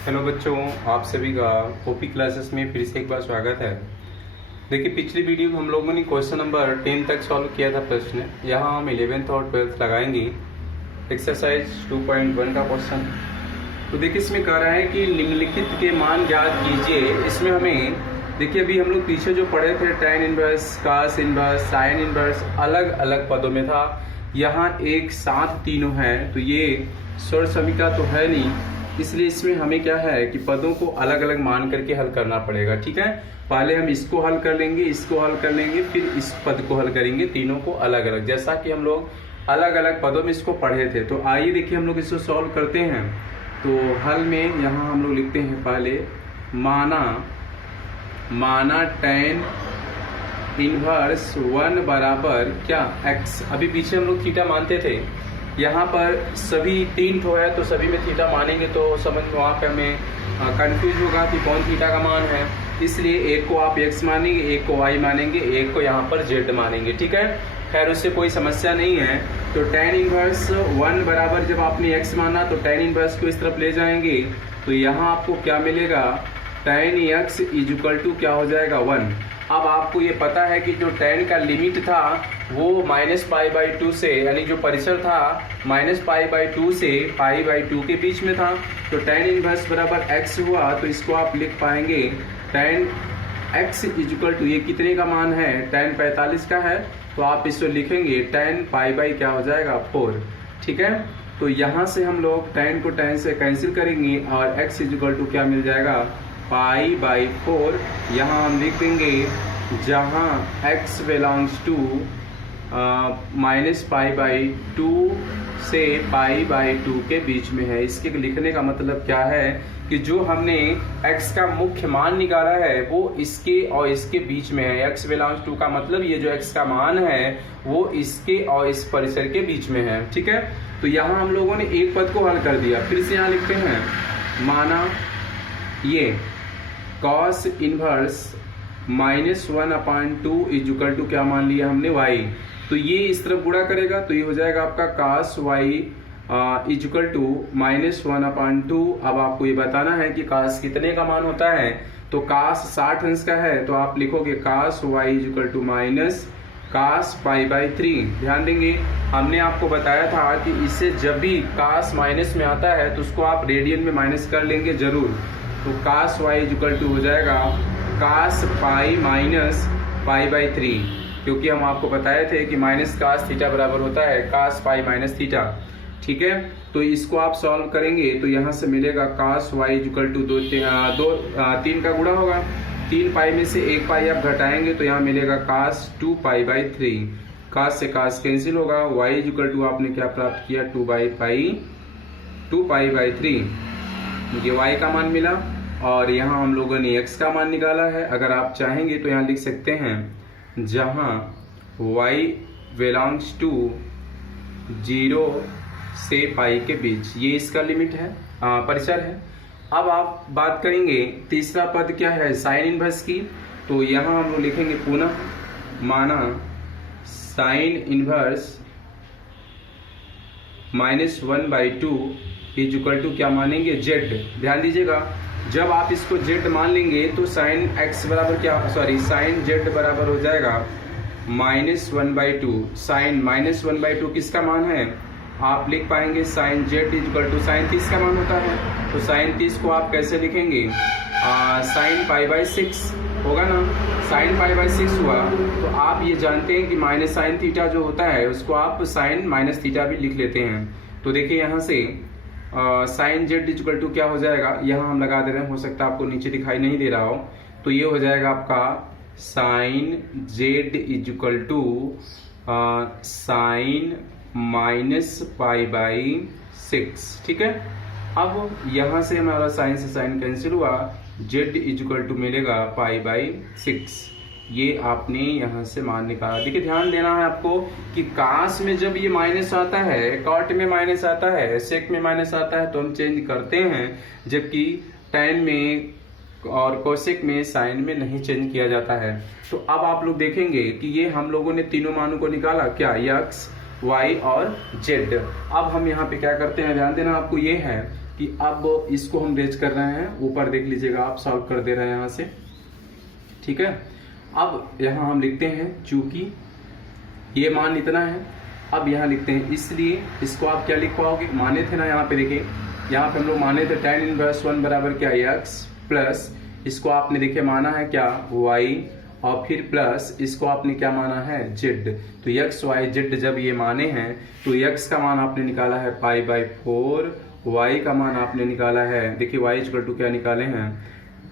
Hello बच्चों, आप सभी का ओपी क्लासेस में फिर से एक बार स्वागत है। देखिए, पिछली वीडियो में हम लोगों ने क्वेश्चन नंबर 10 तक सॉल्व किया था प्रश्न। यहाँ हम 11th और 12th लगाएंगे। एक्सरसाइज 2.1 का क्वेश्चन। तो देखिए, इसमें कह रहा है कि निम्नलिखित के मान ज्ञात कीजिए। इसमें हमें देखिए, अभी हम लोग पीछे जो पढ़े थे tan inverse, cos inverse, sin inverse अलग अलग पदों में था। यहाँ एक साथ तीनों हैं, तो ये स्वर समीकरण तो है नहीं, इसलिए इसमें हमें क्या है कि पदों को अलग अलग मान करके हल करना पड़ेगा। ठीक है, पहले हम इसको हल कर लेंगे, इसको हल कर लेंगे, फिर इस पद को हल करेंगे, तीनों को अलग अलग, जैसा कि हम लोग अलग अलग पदों में इसको पढ़े थे। तो आइए देखिए, हम लोग इसको सॉल्व करते हैं। तो हल में यहाँ हम लोग लिखते हैं पहले माना tan इनवर्स 1 बराबर क्या x। अभी पीछे हम लोग थीटा मानते थे, यहाँ पर सभी तीन ठो है तो सभी में थीटा मानेंगे तो समझ में वहाँ पे हमें कंफ्यूज होगा कि कौन थीटा का मान है। इसलिए एक को आप x मानेंगे, एक को y मानेंगे, एक को यहाँ पर z मानेंगे। ठीक है, खैर उससे कोई समस्या नहीं है। तो tan इनवर्स 1 बराबर जब आपने x माना तो tan इनवर्स को इस तरफ ले जाएंगे, तो यहाँ आपको क्या मिलेगा, tan x इक्वल टू क्या हो जाएगा 1। अब आपको ये पता है कि जो tan का लिमिट था वो -π/2 से, यानी जो परिसर था -π/2 से π/2 के बीच में था। तो tan इनवर्स बराबर x हुआ, तो इसको आप लिख पाएंगे tan x इक्वल टू, ये कितने का मान है, tan 45 का है, तो आप इसको लिखेंगे tan π/ क्या हो जाएगा 4। ठीक है, तो यहाँ से हम लोग tan को tan से कैंसिल करेंगे और x इक्वल टू क्या मिल जाएगा π/4। यहाँ हम लिख देंगे जहाँ x बिलोंग्स टू -π/2 से π/2 के बीच में है। इसके लिखने का मतलब क्या है कि जो हमने x का मुख्य मान निकाला है वो इसके और इसके बीच में है। x बिलोंग्स टू का मतलब ये जो x का मान है वो इसके और इस परिसर के बीच में है। ठीक है, तो यहाँ हम लोगों ने एक पद को हल कर दिया। फिर से यहाँ लिखते हैं, माना ये cos इनवर्स -1/2 इक्वल टू क्या मान लिया हमने y। तो ये इस तरफ गुणा करेगा तो ये हो जाएगा आपका cos y इक्वल टू -1/2। अब आपको ये बताना है कि cos कितने का मान होता है। तो cos 60 अंश का है, तो आप लिखोगे cos y equal to cos π/3। ध्यान देंगे, हमने आपको बताया था कि इससे जब भी cos माइनस में आता है तो उसको आप रेडियन में माइनस कर लेंगे जरूर। तो cos y इक्वल टू हो जाएगा cos π-π/3, क्योंकि हम आपको बताए थे कि माइनस cos थीटा बराबर होता है cos π माइनस थीटा। ठीक है, तो इसको आप सॉल्व करेंगे तो यहाँ से मिलेगा cos y इक्वल टू 3 का गुणा होगा, 3 पाई में से 1 पाई आप घटाएंगे तो यहाँ मिलेगा cos 2π/3। cos से cos कैंसिल होगा, y इक्वल टू आपने क्या प्राप्त किया 2π/3, ये y का मान मिला। और यहाँ हम लोगों ने x का मान निकाला है। अगर आप चाहेंगे तो यहाँ लिख सकते हैं जहाँ y बिलोंग्स टू 0 से पाई के बीच, ये इसका लिमिट है, परिसर है। अब आप बात करेंगे तीसरा पद क्या है, साइन इनवर्स की। तो यहाँ हम लोग लिखेंगे पुनः माना साइन इनवर्स -1/2 इक्वल टू क्या मानेंगे z। ध्यान दीजिएगा, जब आप इसको z मान लेंगे तो साइन x बराबर क्या, साइन z बराबर हो जाएगा -1/2। साइन -1/2 किसका मान है, आप लिख पाएंगे sine z equal to sine 30 का मान होता है। तो साइन 30 को आप कैसे लिखेंगे, साइन π/6 होगा ना। साइन π/6 हुआ तो आप ये जानते हैं कि माइनस साइन थीटा जो होता है उसको आप साइन माइनस थीटा भी लिख लेते हैं। तो देखिए यहाँ से साइन z इक्वल टू क्या हो जाएगा, यहाँ हम लगा दे रहे हैं, हो सकता है आपको नीचे दिखाई नहीं दे रहा हो। तो ये हो जाएगा आपका sine z equal to sine -π/6। ठीक है, अब यहाँ से हमारा साइन से साइन कैंसिल हुआ, z इक्वल टू मिलेगा π/6। ये आपने यहाँ से मान निकाला। देखिए, ध्यान देना है आपको कि कास में जब ये माइनस आता है, कॉट में माइनस आता है, सेक में माइनस आता है तो हम चेंज करते हैं, जबकि टैन में और कोसेक में साइन में नहीं चेंज किया जाता है। तो अब आप लोग देखेंगे कि ये हम लोगों ने तीनों मानों को निकाला, क्या, x y और z। अब हम यहाँ पे क्या करते हैं, ध्यान देना आपको, ये है कि अब इसको हम रेज कर रहे हैं ऊपर, देख लीजिएगा आप, सॉल्व कर दे रहे हैं यहाँ से, ठीक है। अब यहाँ हम लिखते हैं चूंकि ये मान इतना है, अब यहाँ लिखते हैं इसलिए इसको आप क्या लिख पाओगे, माने थे ना यहाँ पे, देखिए यहाँ पे हम लोग माने थे tan इनवर्स 1 बराबर क्या x प्लस इसको आपने देखिए माना है क्या y, और फिर प्लस इसको आपने क्या माना है z। तो x y z जब ये माने हैं तो x का मान आपने निकाला है π/4, y का मान आपने निकाला है, देखिए y इक्वल टू क्या निकाले हैं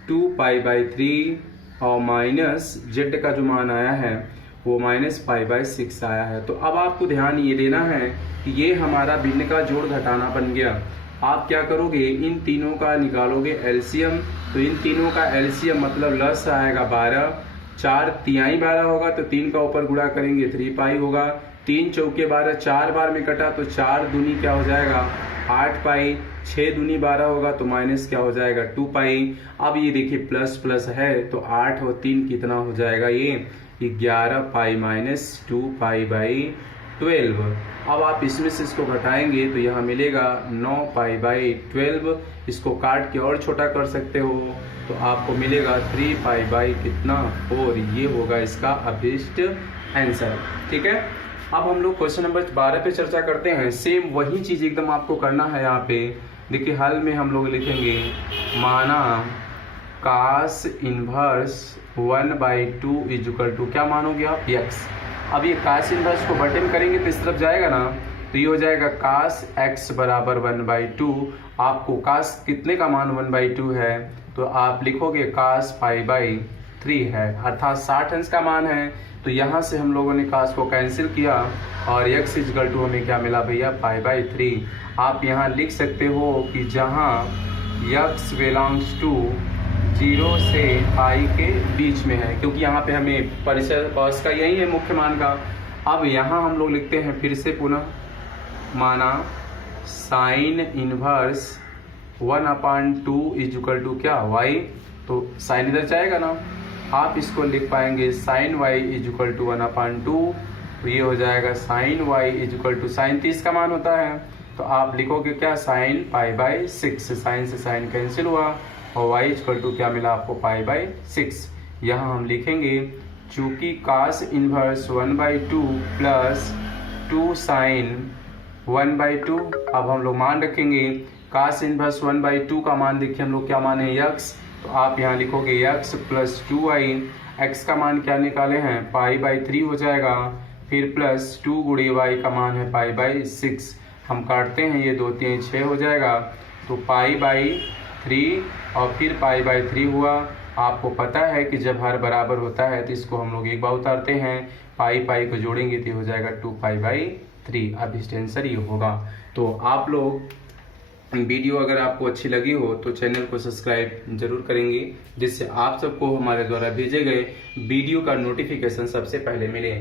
2π/3, और माइनस z का जो मान आया है वो -π/6 आया है। तो अब आपको ध्यान ये देना है कि ये हमारा भिन्न का जोड़ घटाना बन गया। आप क्या करोगे, इन तीनों का निकालोगे एलसीएम, तो इन तीनों का एलसीएम मतलब लस आएगा 12, 4 तिहाई 12 होगा तो 3 का ऊपर गुणा करेंगे 3π होगा, 3 चौके 12, 4 बार में कटा तो 4 दूनी क्या हो जाएगा 8π, 6 दूनी 12 होगा तो माइनस क्या हो जाएगा 2π। अब ये देखिए प्लस प्लस है तो 8 और 3 कितना हो जाएगा ये 11π - 2π/12। अब आप इसमें से इसको घटाएंगे तो यहाँ मिलेगा 9π/12, इसको काट के और छोटा कर सकते हो तो आपको मिलेगा 3π कितना 4, ये होगा इसका अभिष्ट आंसर, ठीक है। अब हम लोग क्वेश्चन नंबर 12 पे चर्चा करते हैं। सेम वही चीज एकदम आपको करना है। यहाँ पे देखिए हल में हम लोग लिखेंगे माना cos इनवर्स 1/2 इक्वल टू क्या मानोगे आप x। अब ये cos इनवर्स को बटे में करेंगे तो इस तरफ जाएगा ना, तो ये हो जाएगा cos x बराबर 1/2। आपको cos कितने का मान 1/2 है तो आप लिखोगे cos π/3 है, अर्थात 60 अंश का मान है। तो यहाँ से हम लोगों ने cos को कैंसिल किया और x इक्वल टू हमें क्या मिला भैया π/3। आप यहाँ लिख सकते हो कि जहाँ x बिलोंग्स टू 0 से पाई के बीच में है, क्योंकि यहाँ पे हमें परिचय cos का यही है मुख्य मान का। अब यहाँ हम लोग लिखते हैं फिर से पुनः माना साइन इनवर्स 1/2 इक्वल टू क्या y, तो साइन इधर जाएगा ना, आप इसको लिख पाएंगे साइन y इक्वल टू 1/2, तो ये हो जाएगा sine y equal to sine 30 का मान होता है तो आप लिखोगे क्या साइन π/6, साइन से साइन कैंसिल हुआ और y इक्वल टू क्या मिला आपको π/6। यहाँ हम लिखेंगे चूंकि cos इनवर्स 1/2 प्लस 2 साइन 1/2। अब हम लोग मान रखेंगे cos इनवर्स 1/2 का मान देखिए हम लोग क्या माने x, तो आप यहाँ लिखोगे x प्लस 2y, x का मान क्या निकाले हैं π/3 हो जाएगा, फिर प्लस 2 गुणे y का मान है π/6। हम काटते हैं ये 2 3 6 हो जाएगा तो π/3 और फिर π/3 हुआ। आपको पता है कि जब हर बराबर होता है तो इसको हम लोग एक बार उतारते हैं, पाई को जोड़ेंगे तो हो जाएगा 2π/3। अब इस आंसर ये होगा। तो आप लोग वीडियो अगर आपको अच्छी लगी हो तो चैनल को सब्सक्राइब जरूर करेंगे, जिससे आप सबको हमारे द्वारा भेजे गए वीडियो का नोटिफिकेशन सबसे पहले मिले।